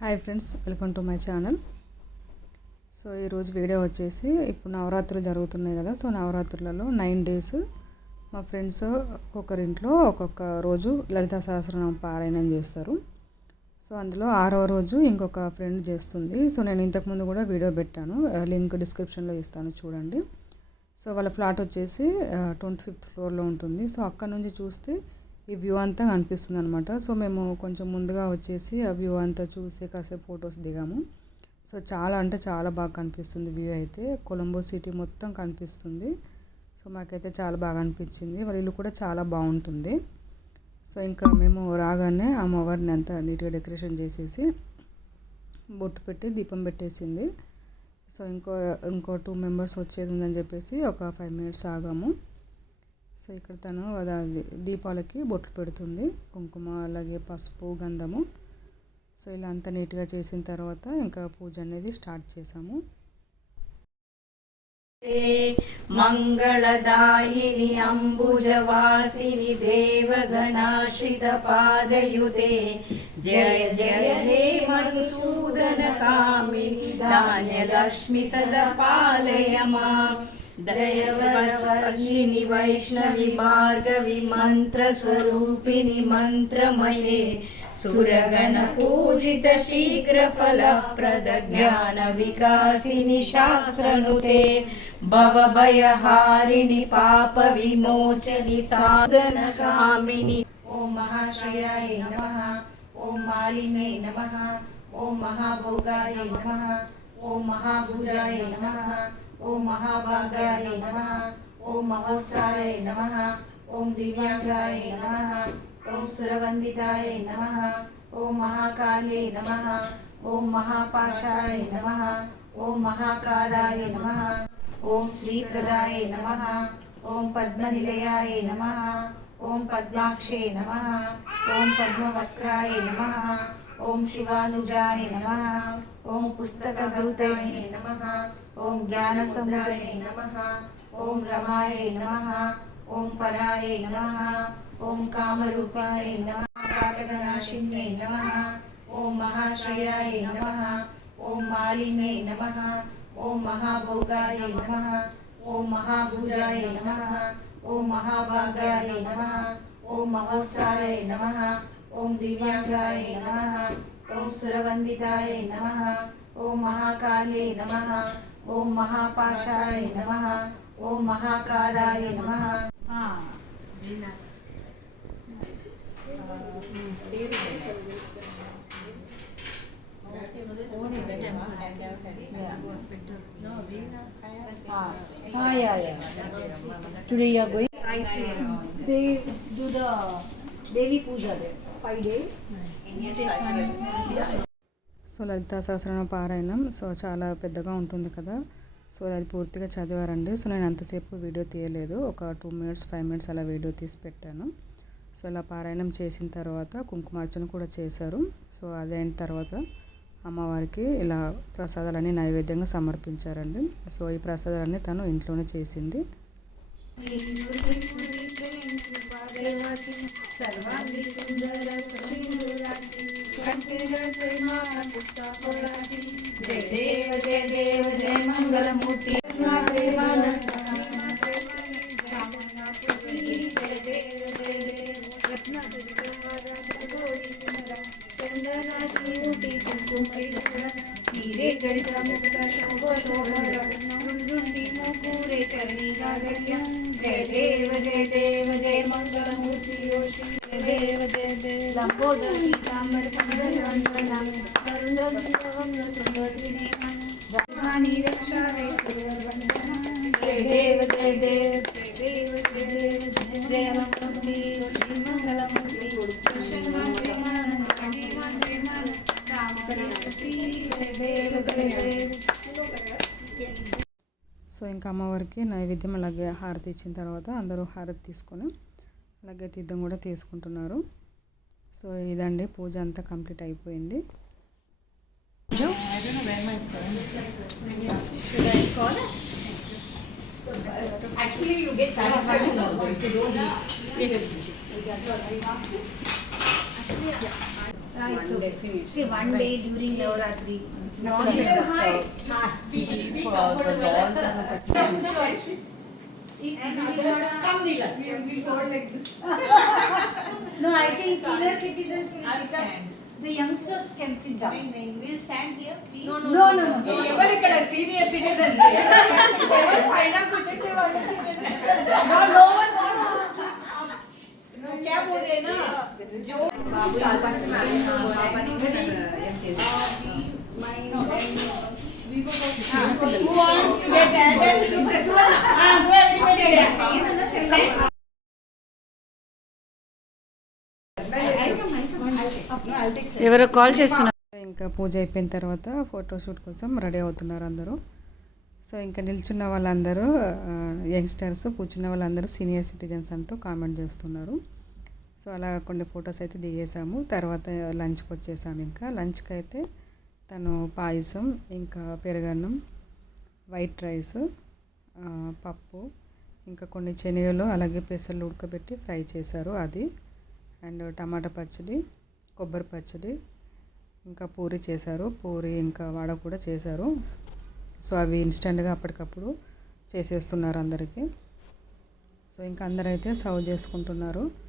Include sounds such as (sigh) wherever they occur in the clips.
Hi friends welcome to my channel so ఈరోజు video వచ్చేసి ఇప్పుడు నవరాత్రులు జరుగుతున్నాయి కదా. సో నవరాత్రులలో నైన్ డేస్ మా ఫ్రెండ్స్ ఒక్కొక్కరింట్లో ఒక్కొక్క రోజు లలితా సహస్రనామ పారాయణం చేస్తారు. సో అందులో ఆరవ రోజు ఇంకొక ఫ్రెండ్ చేస్తుంది. సో నేను ఇంతకుముందు కూడా వీడియో పెట్టాను. లింక్ డిస్క్రిప్షన్లో ఇస్తాను చూడండి. సో వాళ్ళ ఫ్లాట్ వచ్చేసి ట్వంటీ ఫిఫ్త్ ఫ్లోర్లో ఉంటుంది. సో అక్కడ నుంచి చూస్తే ఈ వ్యూ అంతా కనిపిస్తుంది అనమాట సో మేము కొంచెం ముందుగా వచ్చేసి ఆ వ్యూ అంతా చూసి కాసేపు ఫొటోస్ దిగాము. సో చాలా అంటే చాలా బాగా కనిపిస్తుంది వ్యూ అయితే. కొలంబో సిటీ మొత్తం కనిపిస్తుంది. సో మాకైతే చాలా బాగా అనిపించింది. వాళ్ళ ఇల్లు కూడా చాలా బాగుంటుంది. సో ఇంకా మేము రాగానే అమ్మవారిని అంతా నీట్గా డెకరేషన్ చేసేసి బొట్టు పెట్టి దీపం పెట్టేసింది. సో ఇంకో ఇంకో టూ మెంబర్స్ వచ్చేది ఉందని చెప్పేసి ఒక ఫైవ్ మినిట్స్ ఆగాము. సో ఇక్కడ తను అది దీపాలకి బొట్లు పెడుతుంది కుంకుమ అలాగే పసుపు గంధము. సో ఇలా అంత నీట్గా చేసిన తర్వాత ఇంకా పూజ అనేది స్టార్ట్ చేసాము మంగళదాయిని అంబుజవాసిని దేవగణాశ్రిత పాదయుతే. జయ జయ హే మధుసూదన కామిని ధాన్యలక్ష్మి సద పాలయమా. दयवरवर्षिणि वैष्णवि भार्गवि मन्त्रस्वरूपिणि मन्त्रमये सुरगणपूजित शीघ्रफलप्रद ज्ञानविकासिनि शास्त्रनुते भवभयहारिणि पापविमोचनि साधनकामिनि ॐ महाश्रयाय नमः ॐ मालिने नमः ॐ महाभोगाय नमः। ॐ महाभुजाय नमः ॐ महाभागाय नमः ॐ महोत्साय नमः ॐ दिव्यांगाय नमः ॐ सुरवन्दिताय नमः ॐ महाकाले नमः ॐ महापाशाय नमः ॐ महाकाराय नमः ॐ श्रीप्रदाय नमः ॐ पद्मनिलयाय नमः ॐ पद्माक्षे नमः ॐ पद्मवक्राय नमः ॐ शिवानुजाय नमः ॐ पुस्तकधृताय नमः ॐ ज्ञानसमुद्राय नमः ॐ रमाय नमः ॐ पराय नमः ॐ कामरूपाय नमः पाटकनाशिन्ये नमः ॐ महाश्रयाय नमः ॐ मालिन्ये नमः ॐ महाभोगाय नमः ॐ महाभुजाय नमः ॐ महाभागाय नमः ॐ महोत्साय नमः ओम दिव्यांगाय नमः ओम सुरवंदिताय नमः ओम महाकाले नमः ओम महापाशाय नमः ओम महाकाराय नमः today they do the Devi puja there so Lalitha Sahasranama పారాయణం. సో చాలా పెద్దగా ఉంటుంది కదా. సో అది పూర్తిగా చదివారండి. సో నేను అంతసేపు వీడియో తీయలేదు. ఒక టూ మినిట్స్ ఫైవ్ మినిట్స్ అలా వీడియో తీసి పెట్టాను. సో ఇలా పారాయణం చేసిన తర్వాత కుంకుమార్చన కూడా చేశారు. సో అదైన తర్వాత అమ్మవారికి ఇలా ప్రసాదాలన్నీ నైవేద్యంగా సమర్పించారండి. సో ఈ ప్రసాదాలన్నీ తను ఇంట్లోనే చేసింది. సో ఇంకా అమ్మవారికి నైవేద్యం అలాగే హారతి ఇచ్చిన తర్వాత అందరూ హారతి తీసుకొని అలాగే తీర్థం కూడా తీసుకుంటున్నారు. సో ఇదండి పూజ అంతా కంప్లీట్ అయిపోయింది. Actually, So. See, one day during Navratri. It's not high. (laughs) (laughs) No, I think senior citizens will sit up. The youngsters can sit down. We'll stand here, please. No, no, no. ఎవరిక్కడ senior a senior, కూర్చుంటే వాళ్ళు citizens no This one? Ah, go everybody there. ఎవరో call చేస్తున్నారు ఇంకా పూజ అయిపోయిన తర్వాత photoshoot కోసం ready అవుతున్నారు అందరూ సో ఇంకా నిల్చున్న వాళ్ళందరూ యంగ్స్టర్స్ కూర్చున్న వాళ్ళందరూ సీనియర్ సిటిజన్స్ అంటూ కామెంట్ చేస్తున్నారు సో అలా కొన్ని ఫొటోస్ అయితే దిగేసాము. తర్వాత లంచ్కి వచ్చేసాము ఇంకా. లంచ్కి అయితే తను పాయసం ఇంకా పెరగన్నం వైట్ రైస్ పప్పు ఇంకా కొన్ని శనగలు అలాగే పెసర్లు ఉడకబెట్టి ఫ్రై చేశారు అది. అండ్ టమాటా పచ్చడి కొబ్బరి పచ్చడి ఇంకా పూరి చేశారు. పూరి ఇంకా వడ కూడా చేశారు. సో అవి ఇన్స్టెంట్గా అప్పటికప్పుడు చేసేస్తున్నారు అందరికీ. సో ఇంకా అందరైతే సర్వ్ చేసుకుంటున్నారు.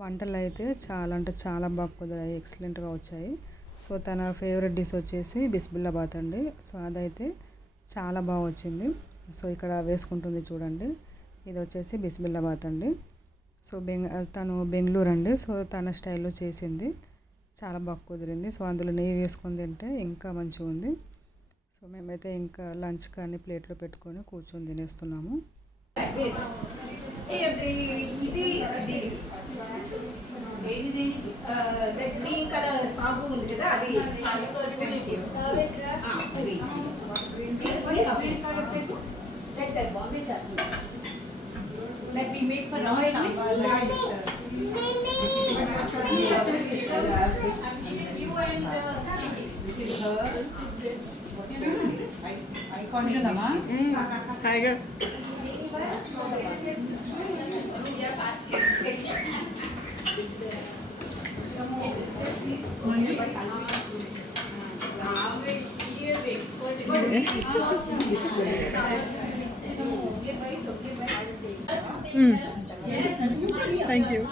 వంటలు అయితే చాలా అంటే చాలా బాగా కుదిరాయి. ఎక్సలెంట్గా వచ్చాయి. సో తన ఫేవరెట్ డిష్ వచ్చేసి బిస్బిల్లాబాత్ అండి. సో అదైతే చాలా బాగా వచ్చింది. సో ఇక్కడ వేసుకుంటుంది చూడండి. ఇది వచ్చేసి బిస్బిల్లాబాత్ అండి. సో బెంగ తను బెంగళూరు అండి. సో తన స్టైల్లో చేసింది. చాలా బాగా కుదిరింది. సో అందులో నెయ్యి వేసుకొని తింటే ఇంకా మంచిగా ఉంది. సో మేమైతే ఇంకా లంచ్ కానీ ప్లేట్లో పెట్టుకొని కూర్చొని తినేస్తున్నాము. ఇది అది ఏది గ్రీన్ కలర్ సాగు ఉంది కదా అది. ఆ, పూరి. That we make for now, Hmm. Thank you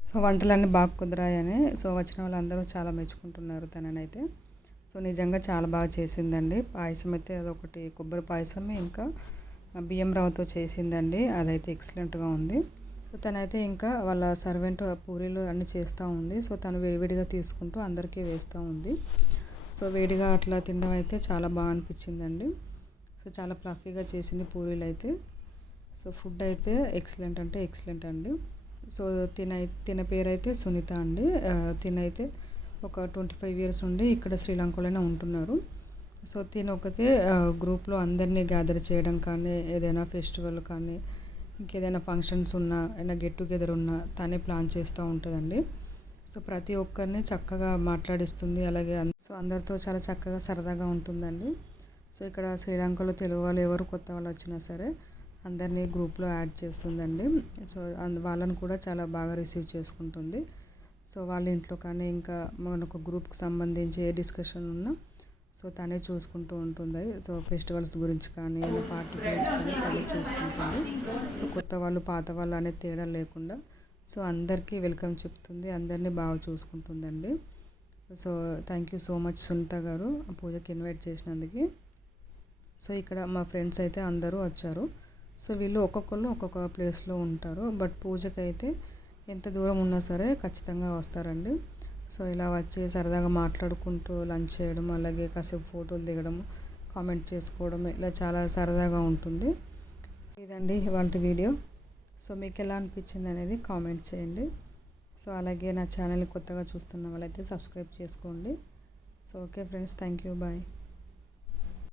so వంటలన్నీ బాగా కుదిరాయని సో వచ్చిన వాళ్ళందరూ చాలా మెచ్చుకుంటున్నారు తననైతే. సో నిజంగా చాలా బాగా చేసిందండి. పాయసం అయితే అదొకటి కొబ్బరి పాయసం ఇంకా. బియ్యం రవ్వతో చేసిందండి. అదైతే ఎక్సలెంట్గా ఉంది. సో తనైతే ఇంకా వాళ్ళ సర్వెంట్ పూరీలు అన్నీ చేస్తూ ఉంది. సో తను వేడివేడిగా తీసుకుంటూ అందరికీ వేస్తూ ఉంది. సో వేడిగా అట్లా తినడం అయితే చాలా బాగా అనిపించిందండి. సో చాలా ఫ్లఫీగా చేసింది పూరీలు అయితే సో ఫుడ్ అయితే ఎక్సలెంట్ అంటే ఎక్సలెంట్ అండి. సో తిన తిన పేరు అయితే సునీత అండి. తినైతే ఒక ట్వంటీ ఫైవ్ ఇయర్స్ ఉండి ఇక్కడ శ్రీలంకలోనే ఉంటున్నారు. సో తిన ఒకతే గ్రూప్లో అందరినీ గ్యాదర్ చేయడం కానీ ఏదైనా ఫెస్టివల్ కానీ ఇంకేదైనా ఫంక్షన్స్ ఉన్నా ఏదైనా గెట్ టుగెదర్ ఉన్నా తనే ప్లాన్ చేస్తూ ఉంటుందండి. సో ప్రతి ఒక్కరిని చక్కగా మాట్లాడిస్తుంది. అలాగే సో అందరితో చాలా చక్కగా సరదాగా ఉంటుందండి. సో ఇక్కడ శ్రీలంకలో తెలుగు వాళ్ళు ఎవరు కొత్త వాళ్ళు వచ్చినా సరే అందరినీ గ్రూప్లో యాడ్ చేస్తుందండి. సో అందు వాళ్ళని కూడా చాలా బాగా రిసీవ్ చేసుకుంటుంది. సో వాళ్ళ ఇంట్లో కానీ ఇంకా మనకు గ్రూప్కి సంబంధించి ఏ డిస్కషన్ ఉన్నా సో తనే చూసుకుంటూ ఉంటుంది. సో ఫెస్టివల్స్ గురించి కానీ ఏదైనా పార్టీ గురించి కానీ తనే చూసుకుంటుంది. సో కొత్త వాళ్ళు పాత వాళ్ళు అనే తేడా లేకుండా సో అందరికీ వెల్కమ్ చెప్తుంది. అందరినీ బాగా చూసుకుంటుందండి. So thank you so much Sunitha garu ఆ పూజకి ఇన్వైట్ చేసినందుకు. సో ఇక్కడ మా ఫ్రెండ్స్ అయితే అందరూ వచ్చారు. సో వీళ్ళు ఒక్కొక్కళ్ళు ఒక్కొక్క ప్లేస్లో ఉంటారు. బట్ పూజకైతే అయితే ఎంత దూరం ఉన్నా సరే ఖచ్చితంగా వస్తారండి. సో ఇలా వచ్చి సరదాగా మాట్లాడుకుంటూ లంచ్ చేయడం అలాగే కాసేపు ఫోటోలు దిగడం కామెంట్ చేసుకోవడం ఇలా చాలా సరదాగా ఉంటుంది. ఇదండి ఇవాళ వీడియో. సో మీకు ఎలా అనిపించింది అనేది కామెంట్ చేయండి. సో అలాగే నా ఛానల్ని కొత్తగా చూస్తున్న వాళ్ళైతే సబ్స్క్రైబ్ చేసుకోండి. So okay friends thank you bye.